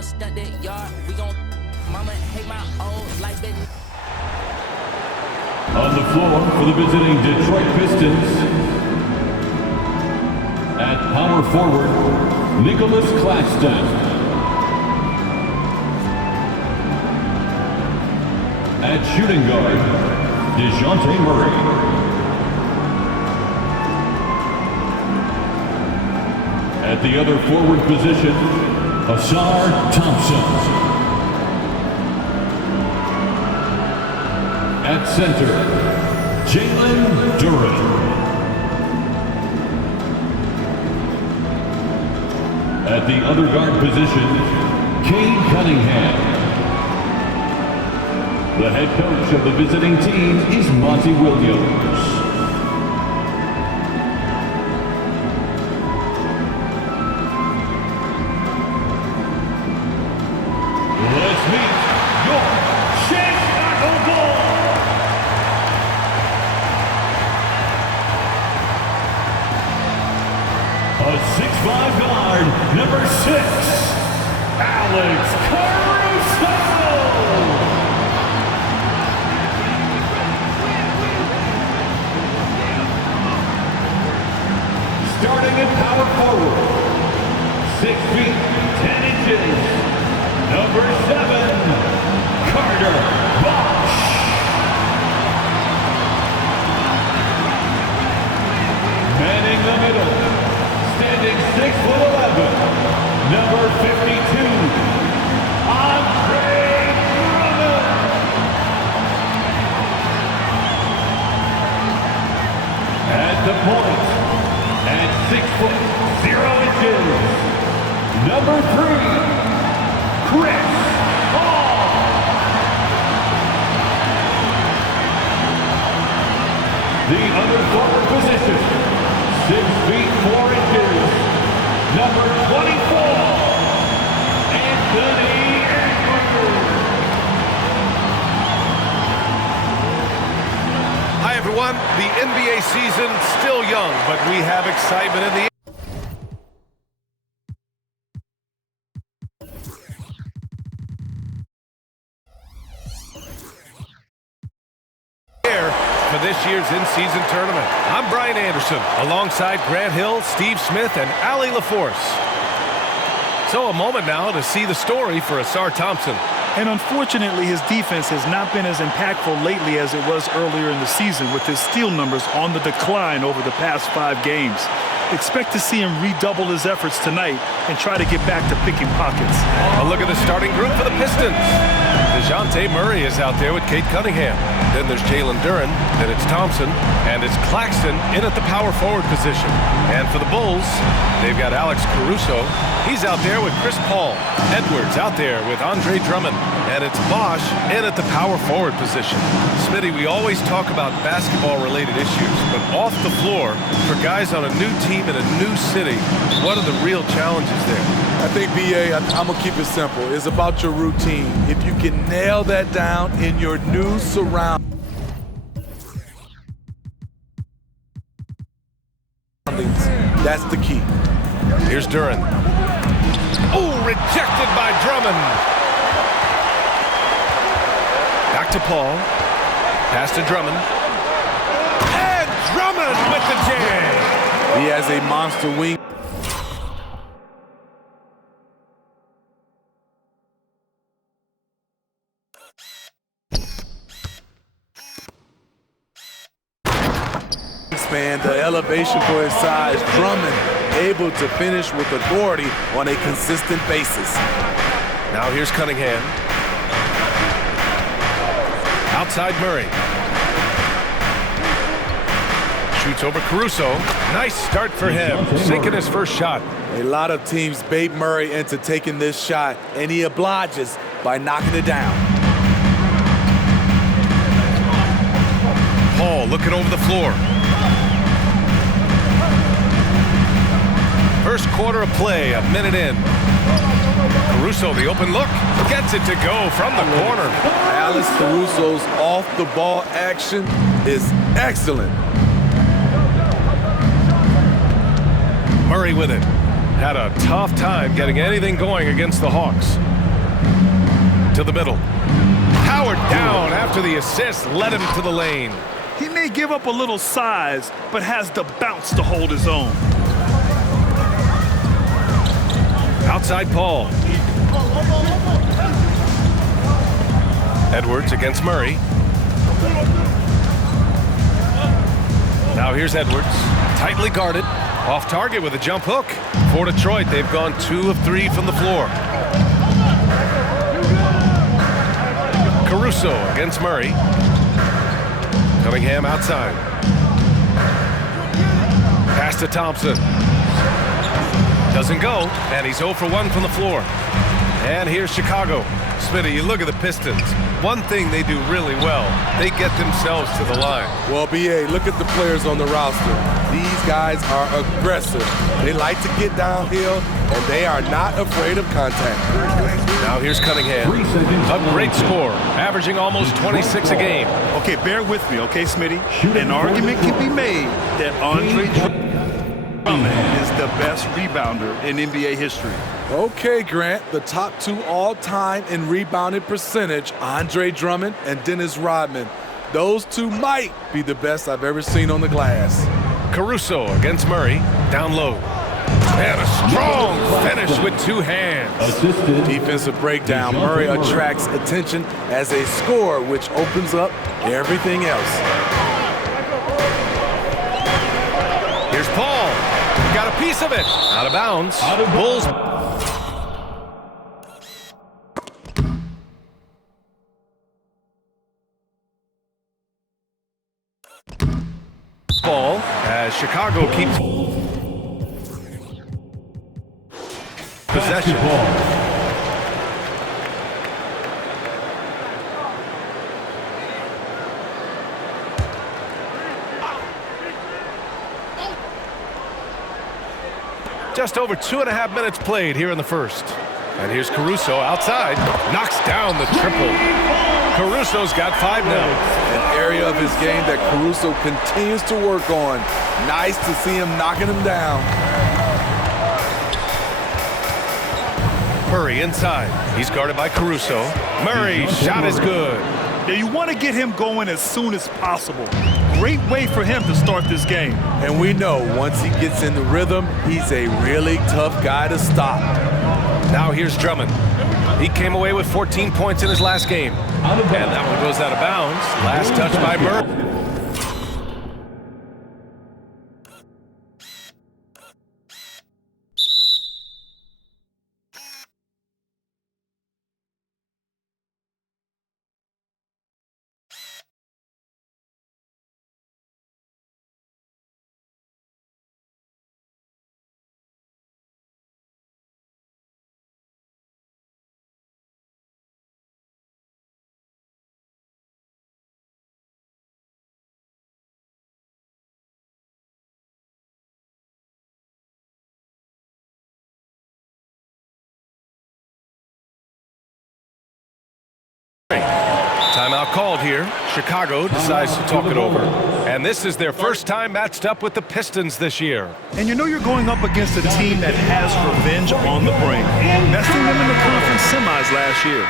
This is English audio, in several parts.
gon' stunt that yard. We gon' mama hate my old life, baby. On the floor for the visiting Detroit Pistons, at power forward, Nicholas Claxton. At shooting guard, DeJounte Murray. At the other forward position, Asar Thompson. At center, Jalen Duren. At the other guard position, Cade Cunningham. The head coach of the visiting team is Monty Williams. Let's meet your Chicago Bulls. A 6'5" guard, number 6, Alex Caruso. Starting at power forward, 6 feet, 10 inches, number 7, Carter Bosch. Manning the middle, standing 6'11", number 52, Andre Drummond. At the point, at 6'0", number 3, Chris Paul. The other forward position, 6 feet 4 inches, number 24, Anthony Edwards. Hi everyone, the NBA season still young, but we have excitement in the air for this year's in-season tournament. I'm Brian Anderson, alongside Grant Hill, Steve Smith, and Allie LaForce. So a moment now to see the story for Asar Thompson. And unfortunately, his defense has not been as impactful lately as it was earlier in the season, with his steal numbers on the decline over the past 5 games. Expect to see him redouble his efforts tonight and try to get back to picking pockets. A look at the starting group for the Pistons. DeJounte Murray is out there with Cade Cunningham. Then there's Jalen Duren, then it's Thompson, and it's Claxton in at the power forward position. And for the Bulls, they've got Alex Caruso. He's out there with Chris Paul. Edwards out there with Andre Drummond. And it's Bosch in at the power forward position. Smitty, we always talk about basketball-related issues, but off the floor, for guys on a new team in a new city, what are the real challenges there? I think, B.A., I'm going to keep it simple. It's about your routine. If you can nail that down in your new surroundings, that's the key. Here's Duren. Oh, rejected by Drummond. Back to Paul. Pass to Drummond. And Drummond with the jam. He has a monster wing. Man, the elevation for his size. Drummond able to finish with authority on a consistent basis. Now here's Cunningham. Outside Murray. Shoots over Caruso. Nice start for him. Sinking his first shot. A lot of teams bait Murray into taking this shot, and he obliges by knocking it down. Paul looking over the floor. First quarter of play, a minute in. Caruso, the open look, gets it to go from the corner. Alex Caruso's off-the-ball action is excellent. Murray with it. Had a tough time getting anything going against the Hawks. To the middle. Powered down after the assist led him to the lane. He may give up a little size, but has the bounce to hold his own. Outside Paul. Edwards against Murray. Now here's Edwards. Tightly guarded. Off target with a jump hook. For Detroit, they've gone 2 of 3 from the floor. Caruso against Murray. Cunningham outside. Pass to Thompson. Doesn't go, and he's 0 for 1 from the floor. And here's Chicago. Smitty, you look at the Pistons. One thing they do really well, they get themselves to the line. Well, B.A., look at the players on the roster. These guys are aggressive. They like to get downhill, and they are not afraid of contact. Now here's Cunningham. A great score, averaging almost 26 a game. Okay, bear with me, okay, Smitty? An argument can be made that Andre Drummond is the best rebounder in NBA history. Okay, Grant, the top 2 all-time in rebounding percentage, Andre Drummond and Dennis Rodman. Those 2 might be the best I've ever seen on the glass. Caruso against Murray, down low. And a strong finish with 2 hands. Defensive breakdown. Murray attracts attention as a scorer, which opens up everything else. Here's Paul. Got a piece of it. Out of bounds. Bulls. Ball as Chicago keeps possession. Just over 2.5 minutes played here in the first. And here's Caruso outside. Knocks down the triple. Caruso's got 5 now. An area of his game that Caruso continues to work on. Nice to see him knocking him down. Murray inside. He's guarded by Caruso. Murray, shot is good. Now you want to get him going as soon as possible. Great way for him to start this game. And we know once he gets in the rhythm, he's a really tough guy to stop. Now here's Drummond. He came away with 14 points in his last game. And that one goes out of bounds. Last touch by Murray. Timeout called here. Chicago decides to talk it over. And this is their first time matched up with the Pistons this year. And you know you're going up against a team that has revenge on the brain, besting them in the conference semis last year.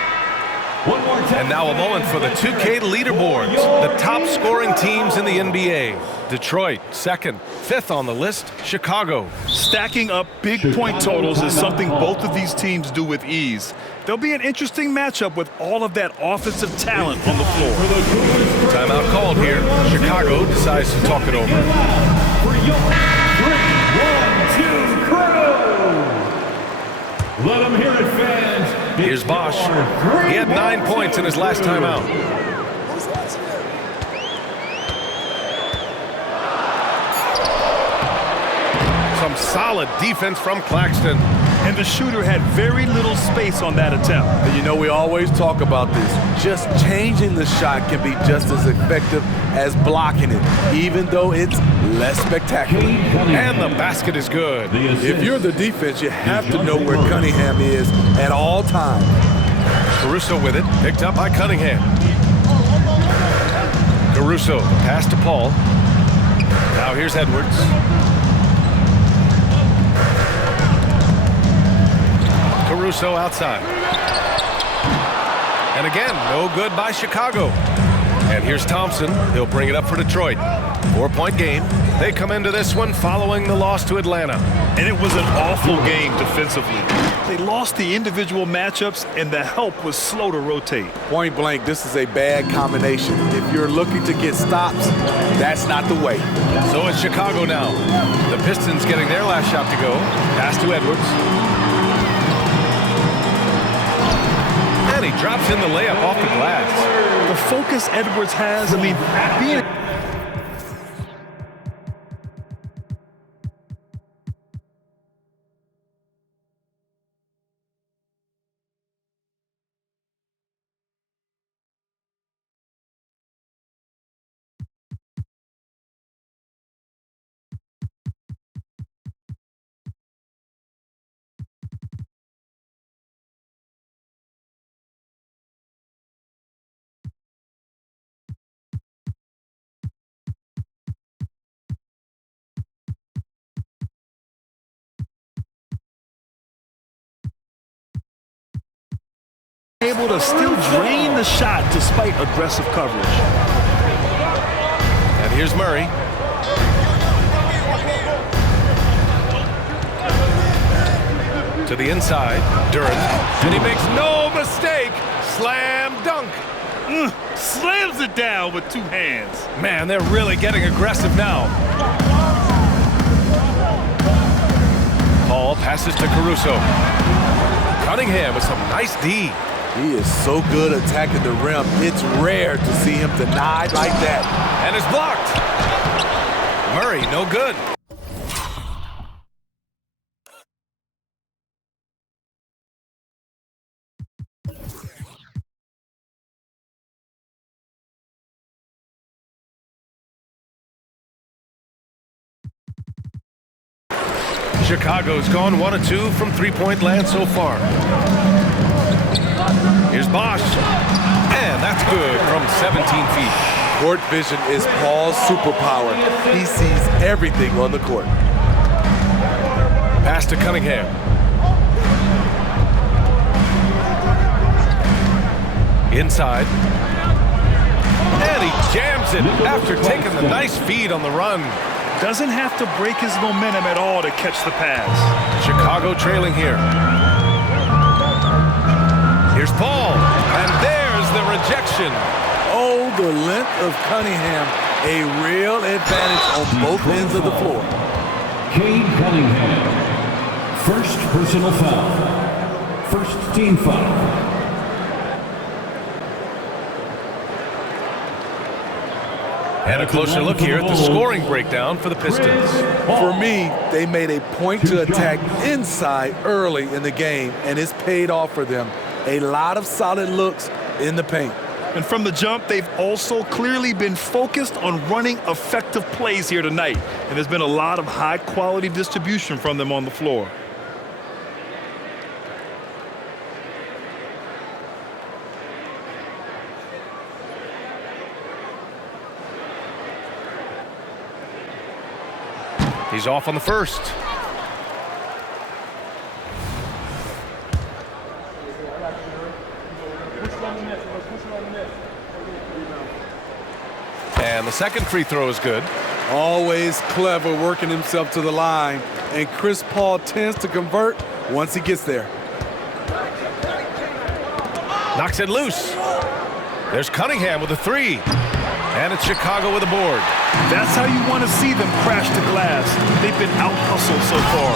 And now a moment for the 2K leaderboards. The top scoring teams in the NBA. Detroit, 2nd. 5th on the list, Chicago. Stacking up big point totals is something both of these teams do with ease. There'll be an interesting matchup with all of that offensive talent on the floor. Timeout called here. Chicago decides to talk it over. 3-1-2 crew. Let them hear it, fans. Here's Bosch. He had 9 points in his last timeout. Some solid defense from Claxton. And the shooter had very little space on that attempt. And you know, we always talk about this. Just changing the shot can be just as effective as blocking it, even though it's less spectacular. And the basket is good. If you're the defense, you have to know where Cunningham is at all times. Caruso with it, picked up by Cunningham. Caruso, pass to Paul. Now here's Edwards. Caruso outside. And again, no good by Chicago. And here's Thompson. He'll bring it up for Detroit. 4-point game. They come into this one following the loss to Atlanta. And it was an awful game defensively. They lost the individual matchups, and the help was slow to rotate. Point blank, this is a bad combination. If you're looking to get stops, that's not the way. So it's Chicago now. The Pistons getting their last shot to go. Pass to Edwards. And he drops in the layup off the glass. The focus Edwards has, being... able to still drain the shot despite aggressive coverage. And here's Murray. To the inside, Duren. And he makes no mistake. Slam dunk. Slams it down with two hands. Man, they're really getting aggressive now. Paul passes to Caruso. Cunningham with some nice D. He is so good attacking the rim. It's rare to see him denied like that. And it's blocked. Murray, no good. Chicago's gone 1 of 2 from three-point land so far. Here's Bosch. And that's good from 17 feet. Court vision is Paul's superpower. He sees everything on the court. Pass to Cunningham. Inside. And he jams it after taking the nice feed on the run. Doesn't have to break his momentum at all to catch the pass. Chicago trailing here. Here's Paul, and there's the rejection. Oh, the length of Cunningham. A real advantage on both ends of the floor. Cade Cunningham. First personal foul. First team foul. And a closer look here at the scoring breakdown for the Pistons. For me, they made a point to attack inside early in the game, and it's paid off for them. A lot of solid looks in the paint. And from the jump, they've also clearly been focused on running effective plays here tonight. And there's been a lot of high-quality distribution from them on the floor. He's off on the first. And the second free throw is good. Always clever working himself to the line. And Chris Paul tends to convert once he gets there. Knocks it loose. There's Cunningham with a three. And it's Chicago with a board. That's how you want to see them crash the glass. They've been out-hustled so far.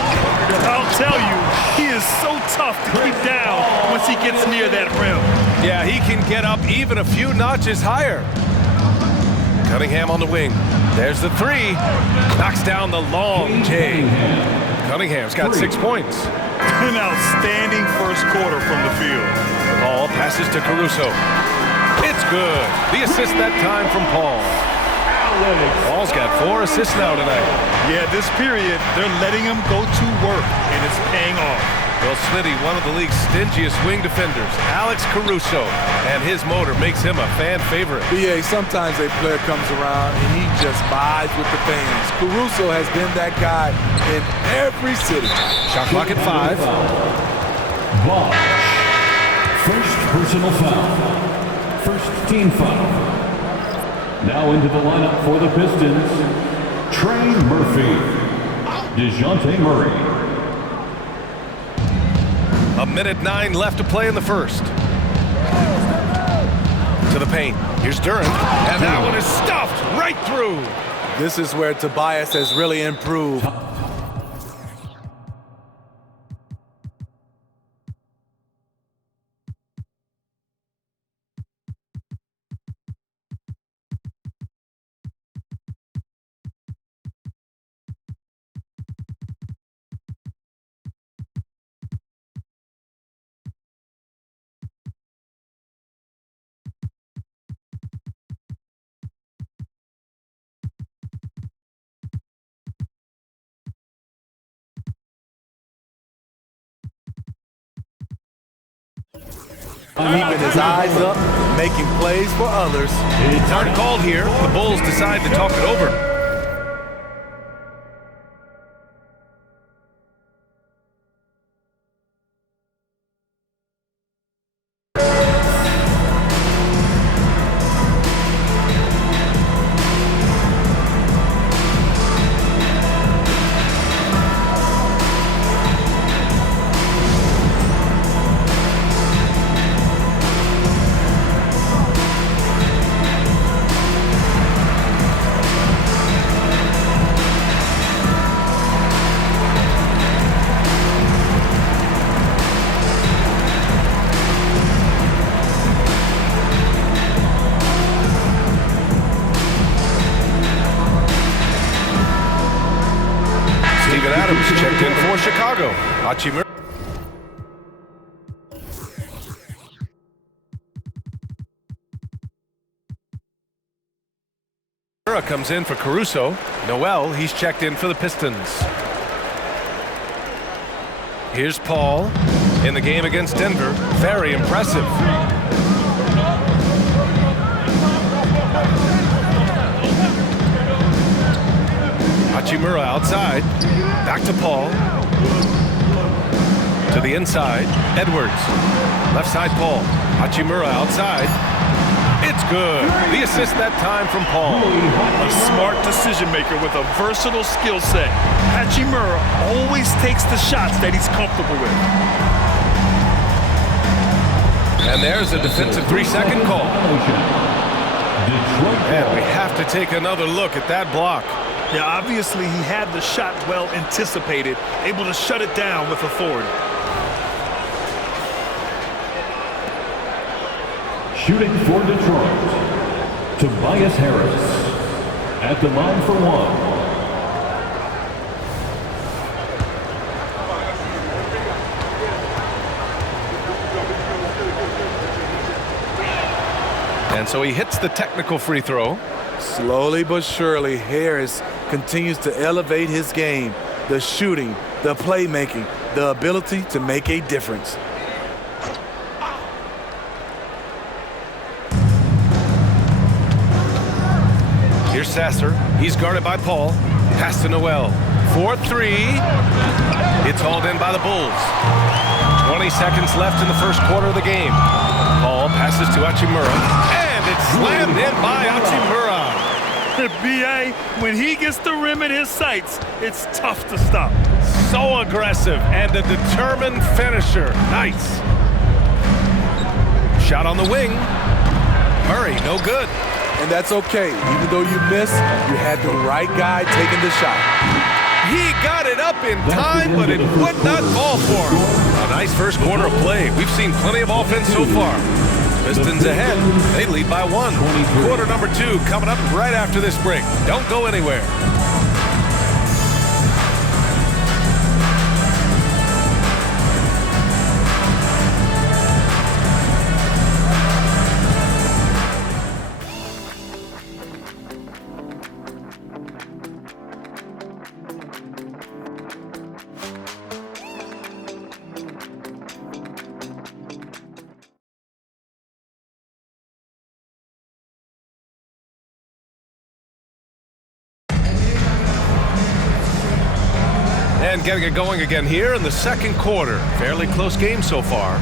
I'll tell you, he is so tough to keep down once he gets near that rim. Yeah, he can get up even a few notches higher. Cunningham on the wing. There's the three. Knocks down the long J. Cunningham's got 6 points. An outstanding first quarter from the field. Paul passes to Caruso. It's good. The assist that time from Paul. Paul's got 4 assists now tonight. Yeah, this period, they're letting him go to work, and it's paying off. Well, Smitty, one of the league's stingiest wing defenders, Alex Caruso, and his motor makes him a fan favorite. BA, sometimes a player comes around and he just vibes with the fans. Caruso has been that guy in every city. Shot clock at 5. BUllS. First personal foul. First team foul. Now into the lineup for the Pistons, Trey Murphy. DeJounte Murray. 1:09 left to play in the first. To the paint. Here's Duren. And that one is stuffed right through. This is where Tobias has really improved. Keeping his eyes up, making plays for others. It's hard called here. The Bulls decide to talk it over. Checked in for Chicago. Hachimura comes in for Caruso. Noel, he's checked in for the Pistons. Here's Paul in the game against Denver. Very impressive. Hachimura outside. Back to Paul. To the inside. Edwards. Left side Paul. Hachimura outside. It's good. The assist that time from Paul. A smart decision maker with a versatile skill set. Hachimura always takes the shots that he's comfortable with. And there's a defensive 3-second call. And we have to take another look at that block. Yeah, obviously he had the shot well anticipated, able to shut it down with authority. Shooting for Detroit, Tobias Harris at the line for one. And so he hits the technical free throw. Slowly but surely, Harris continues to elevate his game. The shooting, the playmaking, the ability to make a difference. Here's Sasser. He's guarded by Paul. Pass to Noel. 4-3. It's hauled in by the Bulls. 20 seconds left in the first quarter of the game. Paul passes to Hachimura. And it's slammed in by Hachimura. B.A., when he gets the rim in his sights, it's tough to stop. So aggressive and a determined finisher. Nice. Shot on the wing. Murray, no good. And that's okay. Even though you missed, you had the right guy taking the shot. He got it up in time, but it would not fall for him. A nice first quarter of play. We've seen plenty of offense so far. Pistons ahead. They lead by 1. Quarter number 2 coming up right after this break. Don't go anywhere. And getting it going again here in the second quarter. Fairly close game so far.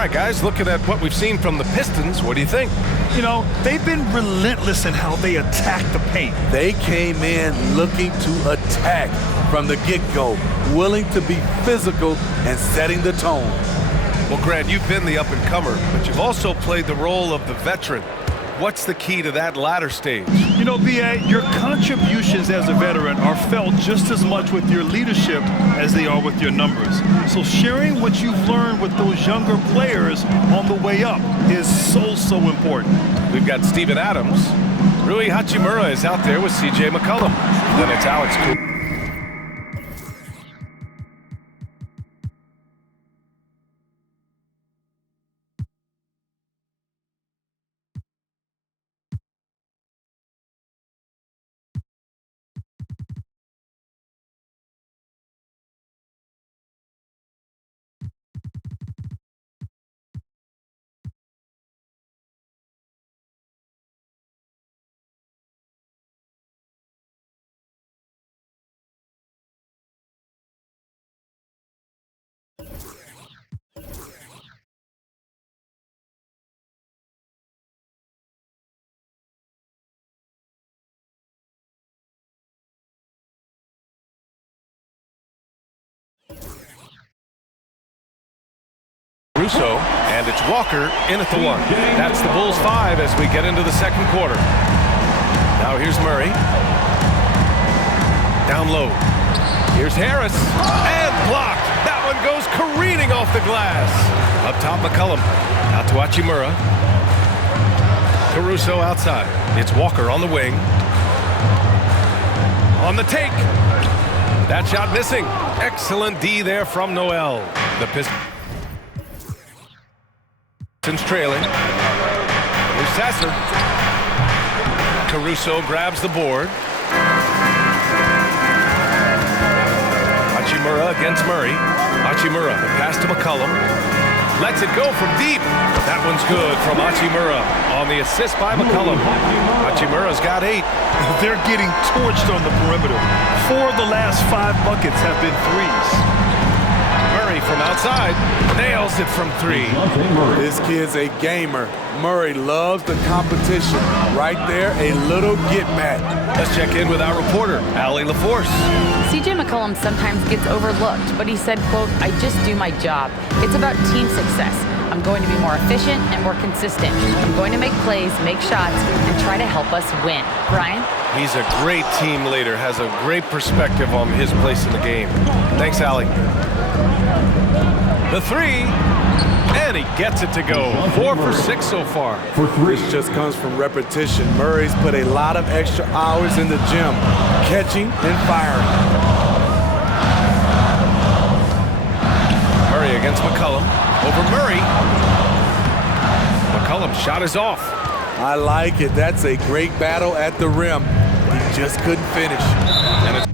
right, guys, looking at what we've seen from the Pistons, what do you think? You know, they've been relentless in how they attack the paint. They came in looking to attack from the get-go, willing to be physical and setting the tone. Well, Grant, you've been the up-and-comer, but you've also played the role of the veteran. What's the key to that latter stage? You know, B.A., your contributions as a veteran are felt just as much with your leadership as they are with your numbers. So sharing what you've learned with those younger players on the way up is so important. We've got Steven Adams. Rui Hachimura is out there with C.J. McCollum. Then it's Alex Cooper. Russo, and it's Walker in at the 1. That's the Bulls 5 as we get into the second quarter. Now here's Murray. Down low. Here's Harris, and blocked. That one goes careening off the glass. Up top, McCollum. Out to Hachimura. Caruso outside. It's Walker on the wing. On the take. That shot missing. Excellent D there from Noel. The Pistons trailing. Here's Sasser. Caruso grabs the board. Hachimura against Murray. Hachimura, the pass to McCollum. Lets it go from deep. That one's good from Hachimura on the assist by McCollum. Hachimura's got 8. They're getting torched on the perimeter. 4 of the last 5 buckets have been threes. Murray from outside nails it from 3. This kid's a gamer. Murray loves the competition. Right there, a little get back. Let's check in with our reporter, Allie LaForce. C.J. McCollum sometimes gets overlooked, but he said, quote, "I just do my job. It's about team success. I'm going to be more efficient and more consistent. I'm going to make plays, make shots, and try to help us win." Brian? He's a great team leader, has a great perspective on his place in the game. Thanks, Allie. The 3, and he gets it to go. 4 for 6 so far. For 3. This just comes from repetition. Murray's put a lot of extra hours in the gym, catching and firing. Murray against McCollum. Over Murray. McCollum's shot is off. I like it. That's a great battle at the rim. He just couldn't finish. And it's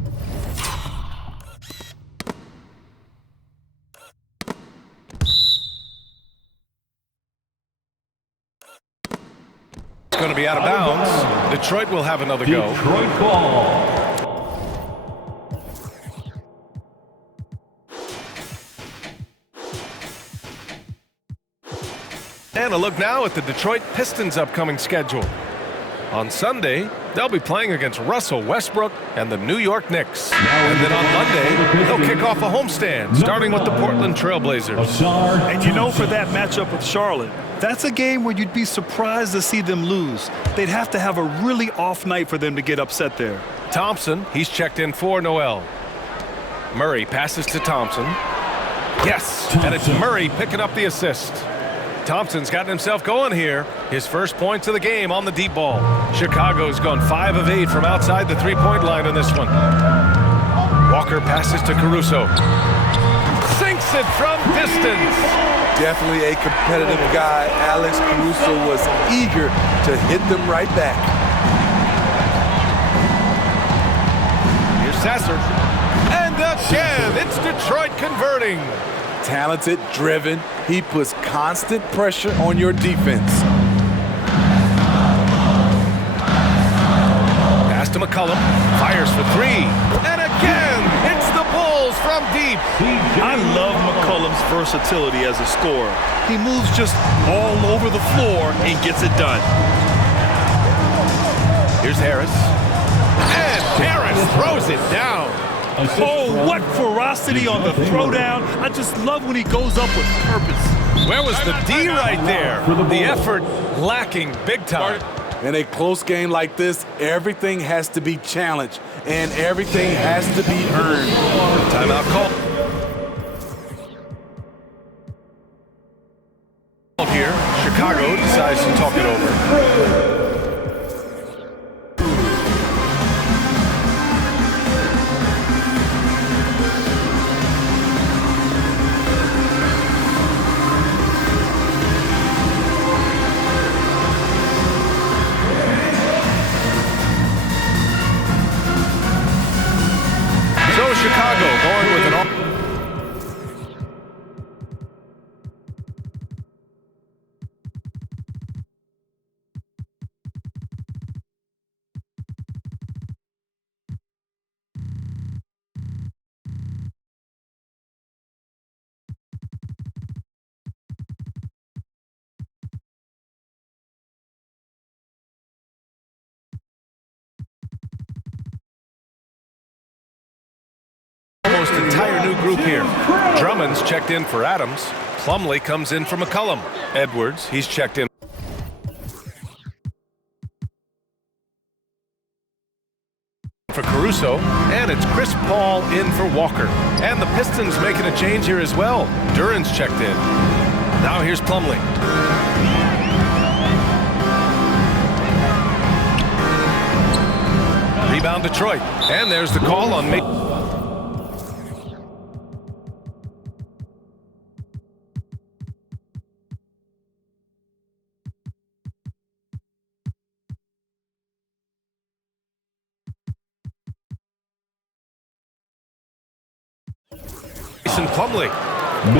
going to be out of bounds. Detroit will have another go. Detroit ball. And a look now at the Detroit Pistons' upcoming schedule. On Sunday, they'll be playing against Russell Westbrook and the New York Knicks. And then on Monday, they'll kick off a homestand, starting with the Portland Trailblazers. And you know, for that matchup with Charlotte, that's a game where you'd be surprised to see them lose. They'd have to have a really off night for them to get upset there. Thompson, he's checked in for Noel. Murray passes to Thompson. Yes, and it's Murray picking up the assist. Thompson's gotten himself going here. His first points of the game on the deep ball. Chicago's gone 5 of 8 from outside the three-point line on this one. Walker passes to Caruso. Sinks it from distance. Definitely a competitive guy. Alex Caruso was eager to hit them right back. Here's Sasser. And again, it's Detroit converting. Talented, driven. He puts constant pressure on your defense. Pass to McCollum. Fires for 3. And again, it's the Bulls from from deep. I love McCollum's versatility as a scorer. He moves just all over the floor and gets it done. Here's Harris. And Harris throws it down. Oh, what ferocity on the throwdown. I just love when he goes up with purpose. Where was the D right there? The effort lacking big time. In a close game like this, everything has to be challenged and everything has to be earned. Timeout call. Here, Chicago decides to talk it over. So Chicago going with an all. Almost entire new group here. Drummond's checked in for Adams. Plumlee comes in for McCollum. Edwards, he's checked in for Caruso. And it's Chris Paul in for Walker. And the Pistons making a change here as well. Duran's checked in. Now here's Plumlee. Rebound Detroit. And there's the call on me. Plumlee.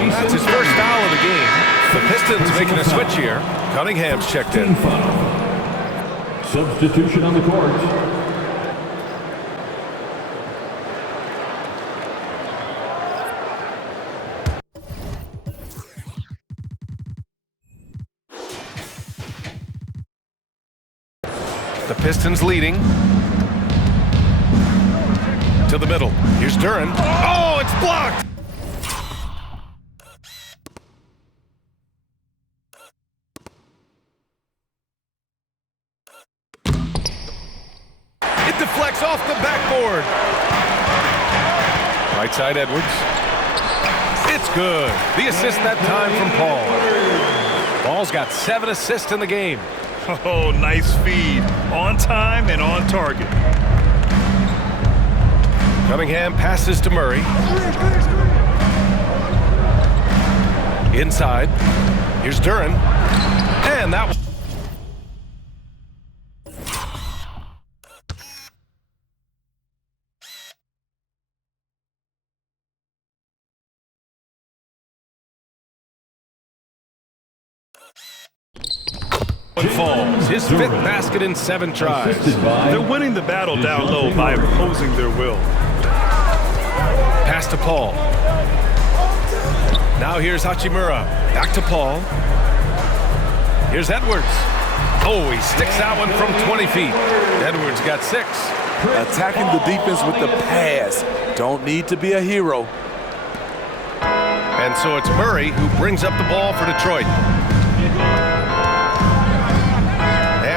That's his first foul of the game. The Pistons making a switch here. Cunningham's checked in. Substitution on the court. The Pistons leading. To the middle. Here's Duran. Oh, it's blocked! Deflects off the backboard. Right side Edwards. It's good. The assist that time from Paul. Paul's got 7 assists in the game. Oh, nice feed. On time and on target. Cunningham passes to Murray. Inside. Here's Duran. And that was falls. His 5th basket in 7 tries. They're winning the battle down low by imposing their will. Pass to Paul. Now here's Hachimura. Back to Paul. Here's Edwards. Oh, he sticks that one from 20 feet. Edwards got 6. Attacking the defense with the pass. Don't need to be a hero. And so it's Murray who brings up the ball for Detroit.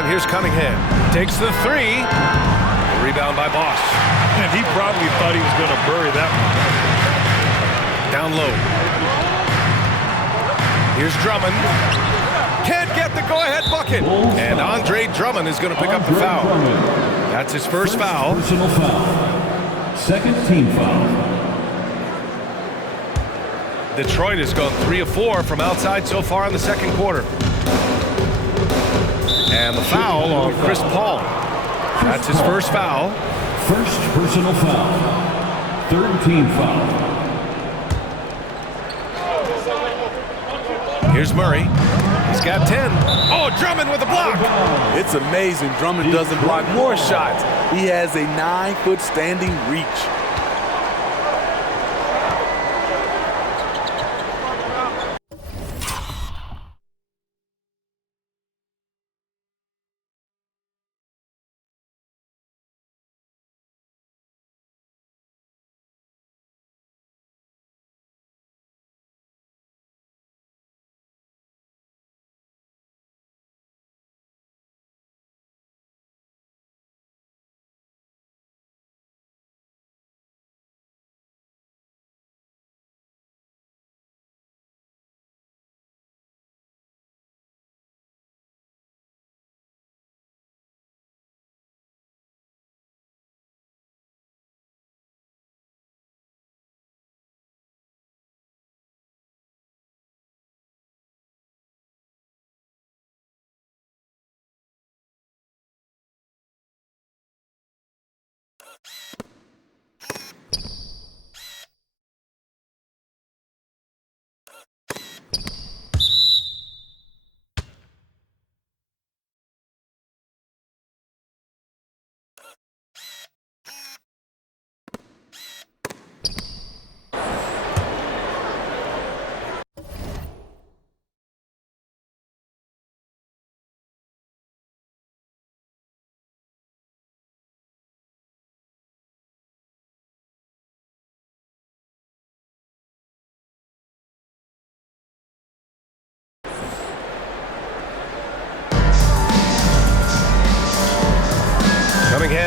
Here's Cunningham. Takes the 3. Rebound by Bosch. And he probably thought he was going to bury that one. Down low. Here's Drummond. Can't get the go-ahead bucket. And Andre Drummond is going to pick up the foul. That's his first foul. Personal foul. Second team foul. Detroit has gone 3 of 4 from outside so far in the second quarter. And the foul on Chris Paul. That's his first foul. First personal foul. Third team foul. Here's Murray. He's got 10. Oh, Drummond with a block. It's amazing Drummond doesn't block more shots. He has a 9-foot standing reach.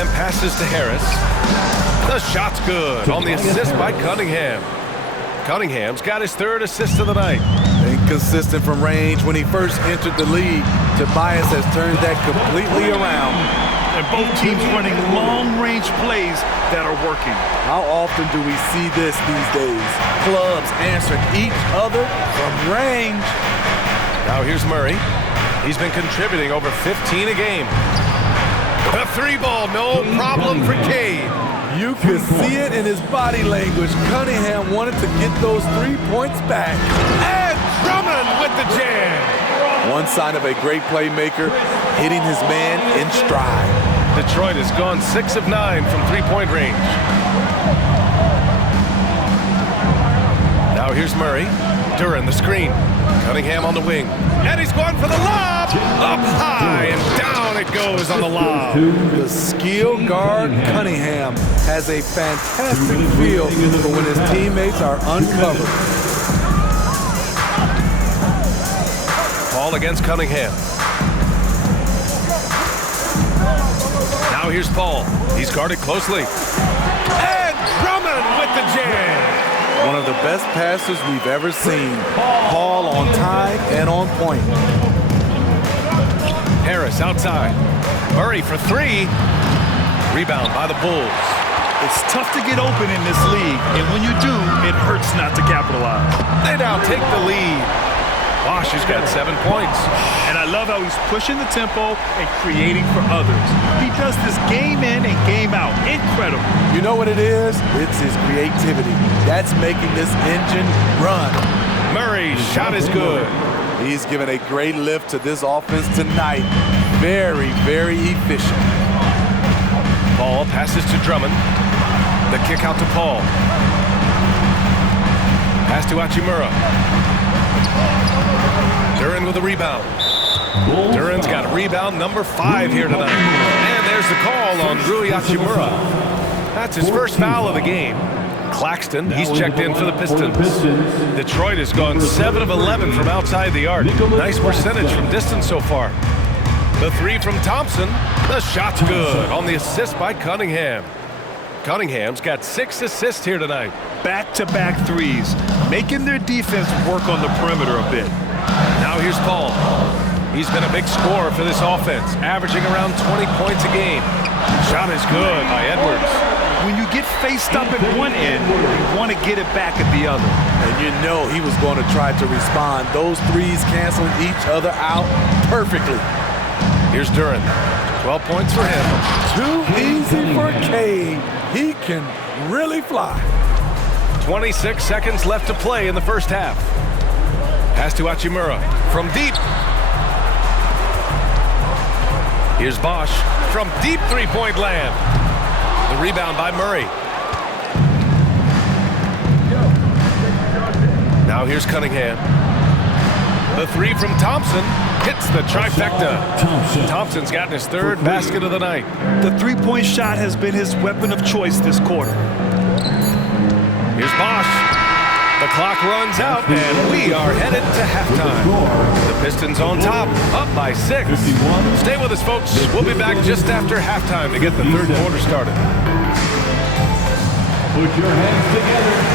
Cunningham passes to Harris. The shot's good on the assist by Cunningham. Cunningham's got his third assist of the night. Inconsistent from range when he first entered the league. Tobias has turned that completely around. And both teams running long-range plays that are working. How often do we see this these days? Clubs answering each other from range. Now here's Murray. He's been contributing over 15 a game. The three ball, no problem for Cade. You could see it in his body language. Cunningham wanted to get those 3 points back. And Drummond with the jam. One sign of a great playmaker, hitting his man in stride. Detroit has gone 6 of 9 from three-point range. Now here's Murray. Duran the screen. Cunningham on the wing. And he's going for the lob. Up high and down it goes on the lob. The skill guard Cunningham has a fantastic feel for when his teammates are uncovered. Ball against Cunningham. Now here's Paul. He's guarded closely. And Drummond with the jam. One of the best passes we've ever seen. Paul on time and on point. Harris outside. Murray for three. Rebound by the Bulls. It's tough to get open in this league, and when you do, it hurts not to capitalize. They now take the lead. Bosch has got 7 points. And I love how he's pushing the tempo and creating for others. He does this game in and game out. Incredible. You know what it is? It's his creativity. That's making this engine run. Murray's shot is good. He's given a great lift to this offense tonight. Very, very efficient. Ball passes to Drummond. The kick out to Paul. Pass to Hachimura. Duran with a rebound. Duran's got rebound number 5 here tonight. And there's the call on Rui Hachimura. That's his first foul of the game. Claxton, he's checked in for the Pistons. Detroit has gone 7 of 11 from outside the arc. Nice percentage from distance so far. The three from Thompson. The shot's good on the assist by Cunningham. Cunningham's got 6 assists here tonight. Back-to-back threes, making their defense work on the perimeter a bit. Now here's Paul. He's been a big scorer for this offense, averaging around 20 points a game. Shot is good by Edwards. When you get faced up at one end, you want to get it back at the other. And you know he was going to try to respond. Those threes canceling each other out perfectly. Here's Duran. 12 points for him. Too easy for Cade. He can really fly. 26 seconds left to play in the first half. Pass to Hachimura from deep. Here's Bosch from deep three-point land. The rebound by Murray. Now here's Cunningham. The three from Thompson hits the trifecta. Thompson's gotten his third basket of the night. The three-point shot has been his weapon of choice this quarter. Here's Bosch. The clock runs out, and we are headed to halftime. The Pistons on top, up by 6. Stay with us, folks. We'll be back just after halftime to get the third quarter started. Put your hands together.